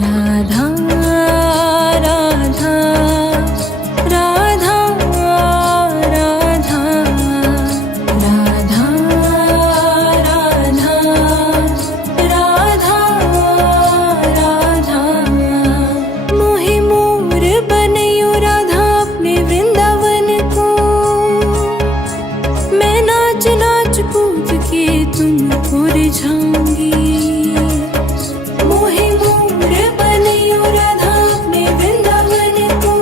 राधा राधा राधा राधा राधा राधा राधा राधा मोहे मोर बनयो राधा अपने वृंदावन को। मैं नाच नाच कूद के तुमको रिझाऊंगी। मोहे मोर बनयो राधा अपने वृंदावन को।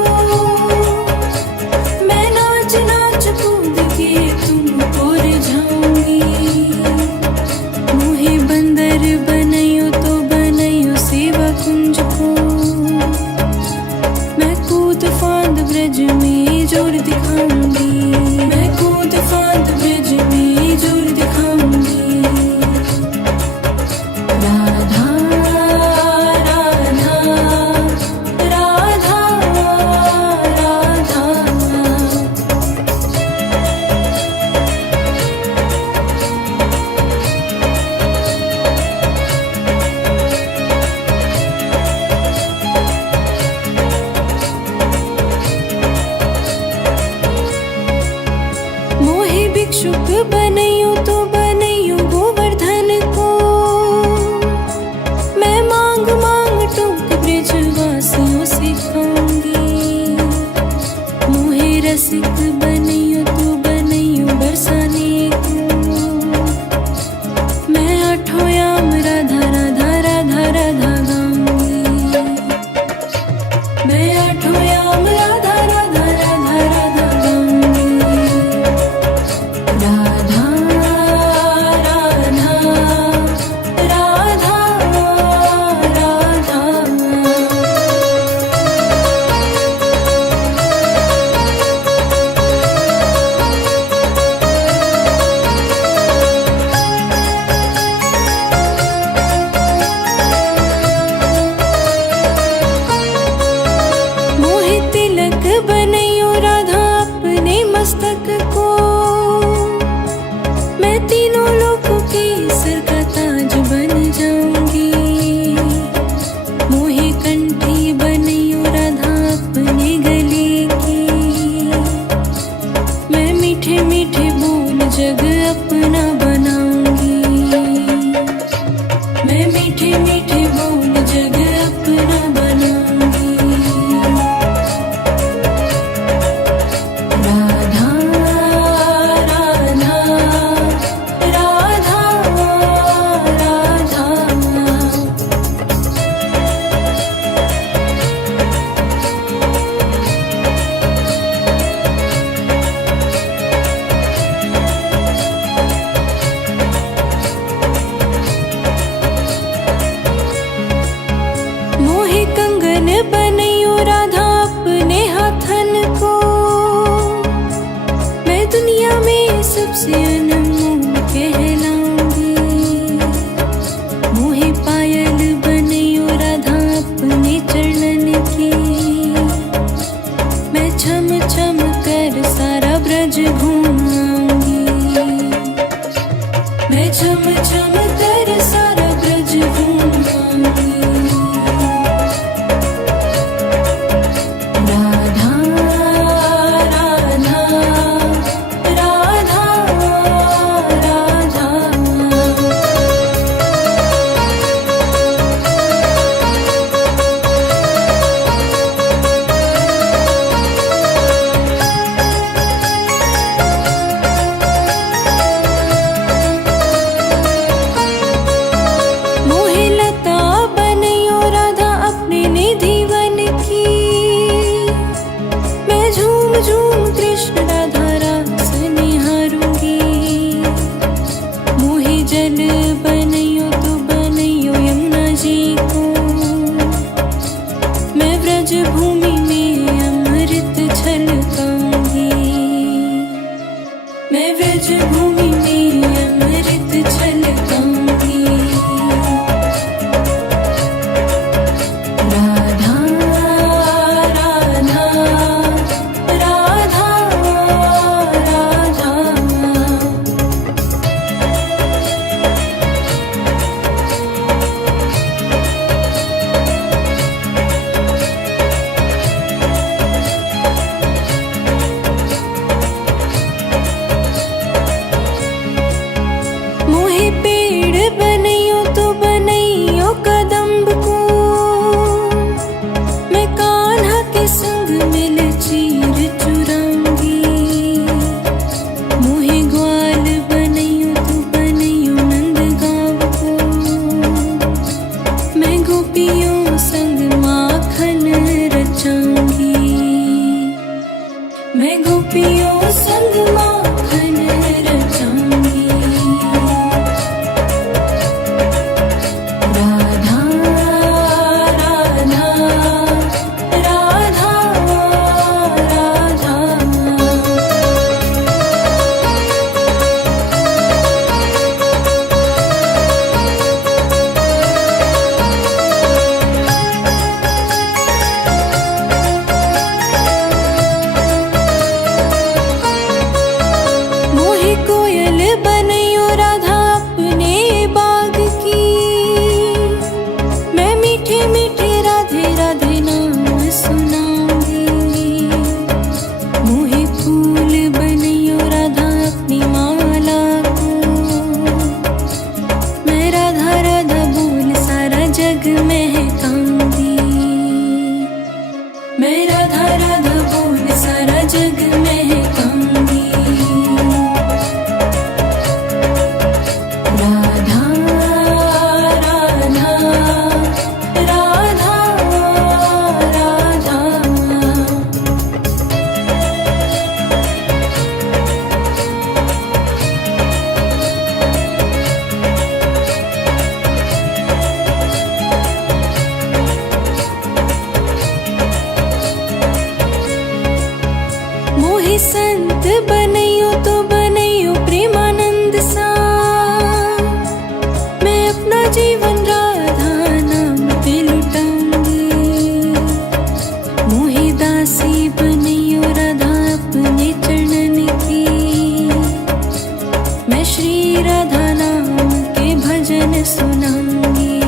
मैं नाच नाच कूद के तुमको रिझाऊंगी। मोहे बंदर बनयो तो बनयो सेवा कुंज को। मैं कूद फांद ब्रज में जोर दिखाऊंगी। मैं कूद फांद ब्रज में जोर दिखाऊंगी। राधा राधा राधा राधा मोहे भिक्षुक बनयो तो बनयो गोवर्धन को। मैं मांग मांग टूक ब्रजवासियों से खाऊंगी। मोहे रसिक बनयो तो बनयो बरसाने को। मैं आठों याम राधा राधा राधा राधा गाऊंगी। मैं आठों याम राधा राधा राधा राधा गाऊंगी। राधा राधा राधा राधा मोहे तिलक बनयो राधा अपने मस्तक को। मैं तीनों लोगों के सिर का ताज बन जाऊंगी। मोहे कंठी बनयो राधा अपने गले की। मैं मीठे मीठे बोल जग अपना बनाऊंगी। मैं मीठे मीठे बोल जग अपना बनाऊंगी। राधा राधा राधा राधा मोहे कंगन बनयो राधा अपने हाथन को। मैं दुनिया में सबसे अनमोल कहलाऊंगी। मोहे पायल बनयो राधा अपने चरणन की। मैं छम छम कर सारा ब्रज घूमाऊंगी। मैं छम छम कर सारा ब्रज घूमाऊंगी। राधा राधा राधा जग महकाऊंगी। मैं राधा राधा बोल सारा जग महकाऊंगी। राधा राधा राधा राधा। मोहि संत बनैयो तो बनैयो प्रेमानंद सा। मैं अपना जीवन राधा नाम पे लुटाऊंगी। मोहि दासी बनैयो राधा अपने चरणन की। मैं श्री राधा नाम के भजन सुनाऊंगी।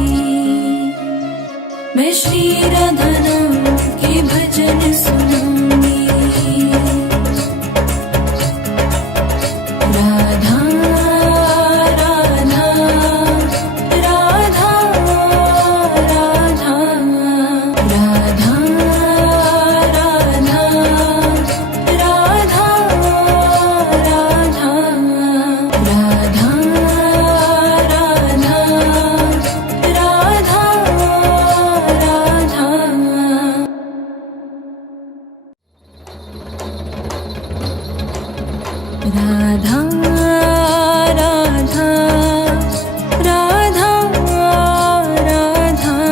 मैं श्री राधा नाम के भजन सुनाऊंगी। राधा राधा राधा राधा राधा राधा राधा राधा राधा राधा राधा राधा राधा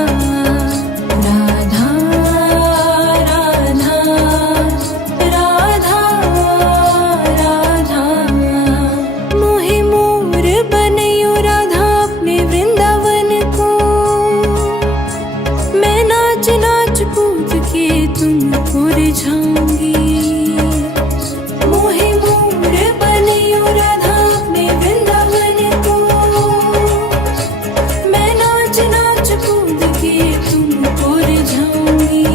राधा राधा राधा राधा। मोहि मोर बनैयो राधा अपने वृंदावन को। मैं नाच नाच कूद के तुमको रिझाऊंगी। मोहि मोर बनैयो राधा अपने वृंदावन को। मैं नाच नाच कूद के तुमको रिझाऊंगी।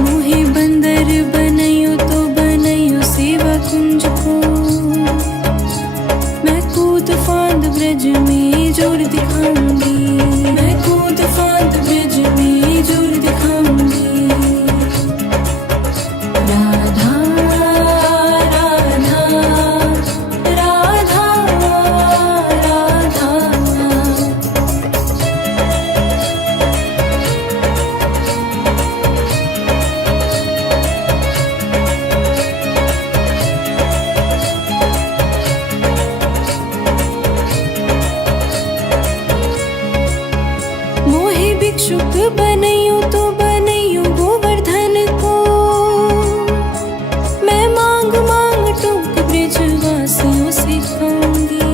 मोहि बंदर बनैयो तो बनैयो सेवा कुंज को। मैं कूद फांद ब्रज में जोर दिखाऊंगी। मैं कूद फांद ब्रज में जोर दिखाऊंगी। राधा राधा राधा राधा। मोहि भिक्षुक बनैयो तो बनैयो गोवर्धन को। मैं मांग मांग टूक ब्रजवासियों से खाऊंगी।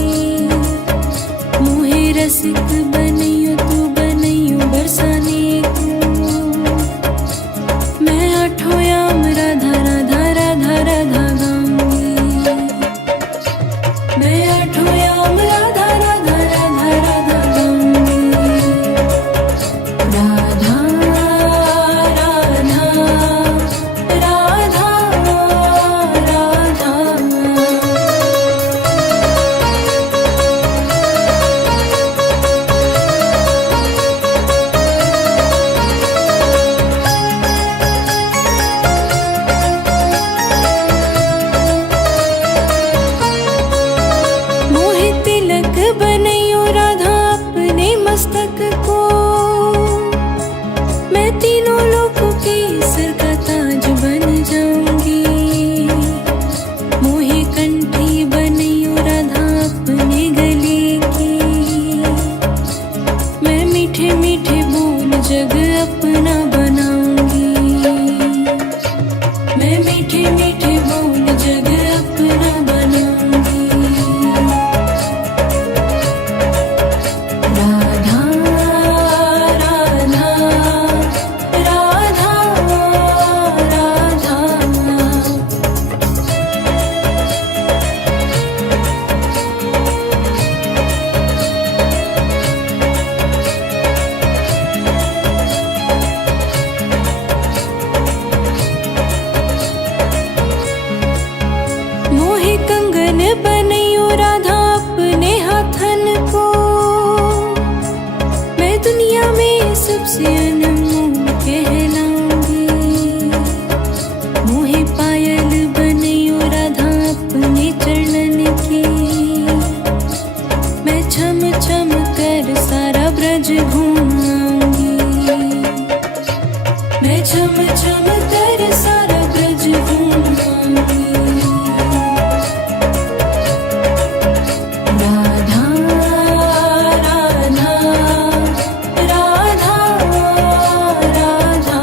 मोहि रसिक बनैयो तो बनैयो बरसाने को। मैं आठों याम राधा राधा राधा राधा गाऊंगी। मैं आठों याम राधा राधा राधा राधा गाऊंगी। राधा राधा राधा राधा। मोहि तिलक बनैयो राधा अपने मस्तक को। मैं तीनों लोकों के सिर का ताज बन जाऊंगी। मोहि कंठी बनैयो राधा अपने गले की। मैं मीठे मीठे बोल जग अपना बनाऊंगी। मैं मीठे मीठे बोल जग अपना बनाऊंगी। राधा राधा राधा राधा। सबसे अनमोल कहलाऊंगी। मोहे पायल बनियो राधा अपने चरणन की। मैं छम छम कर सारा ब्रज घूमाऊंगी। मैं छम छम कर सारा ब्रज घूमाऊंगी। राधा राधा राधा राधा।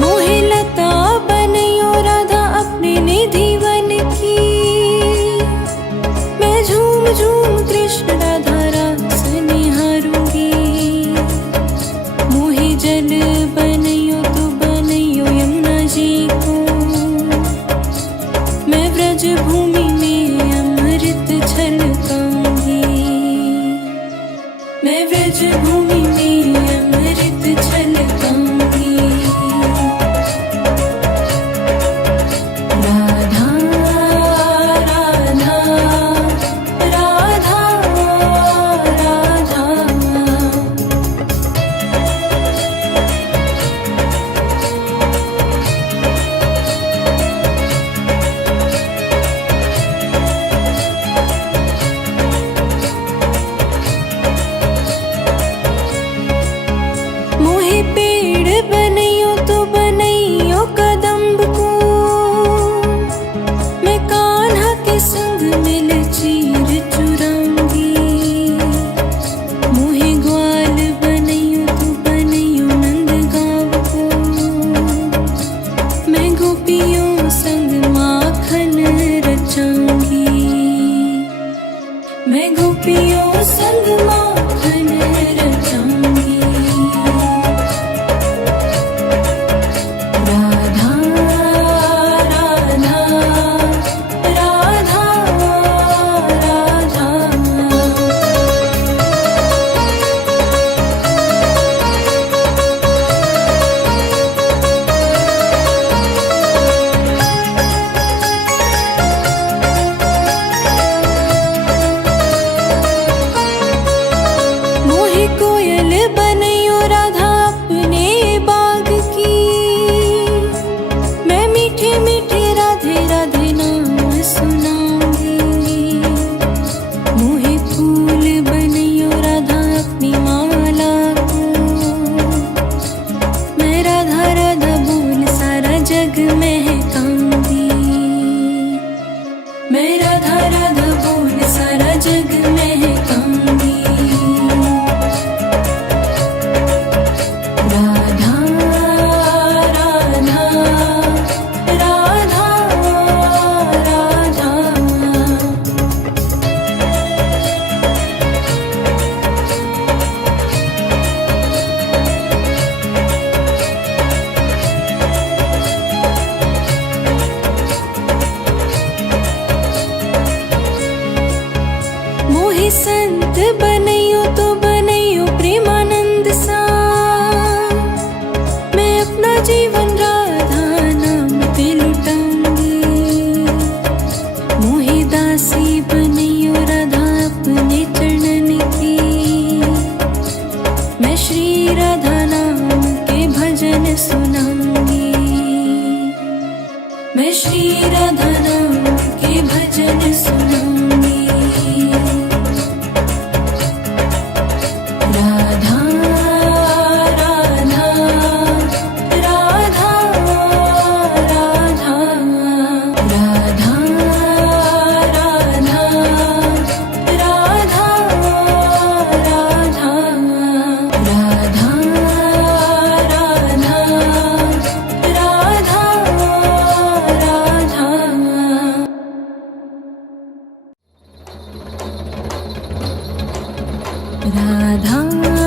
मोहे लता बनयो राधा अपने निधि वन की। मैं झूम झूम कृष्ण राधा रास निहारूंगी। मोहे जल बनयो तो बनयो यमुना जी को। मैं व्रज भूमि में अमृत छलकाऊंगी। मैं व्रज भूमि में अमृत छलकाऊंगी। राधा राधा राधा राधा। मोहे पेड़ बनयो तो बनयो कदम्ब को। मैं कान्हा के संग मिल चीर चुराऊंगी। मोहे ग्वाल बनयो तो बनयो नंद गाँव को। मैं गोपियों संग माखन रचाऊंगी। मैं गोपियों संग माखन रचाऊंगी। राधा राधा राधा राधा। मोहे कोयल बनयो राधा अपने बाग की। मैं मीठे मीठे राधे राधे नाम सुनाऊंगी। मोहे फूल बनयो राधा अपनी माला को। मैं राधा राधा बोल सारा जग महकाऊंगी। मैं राधा राधा बोल सारा जग महकाऊंगी। राधा राधा राधा राधा। मोहे संत बनयो तो बनयो प्रेमानंद सा। मैं अपना जीवन राधा नाम पे लुटाऊंगी। मोहे दासी बनयो राधा अपने चरणन की। मैं श्री राधा नाम के भजन सुनाऊंगी। मैं श्री राधा नाम के भजन सुनाऊंगी। राधा राधा राधा राधा राधा राधा राधा राधा राधा राधा राधा राधा।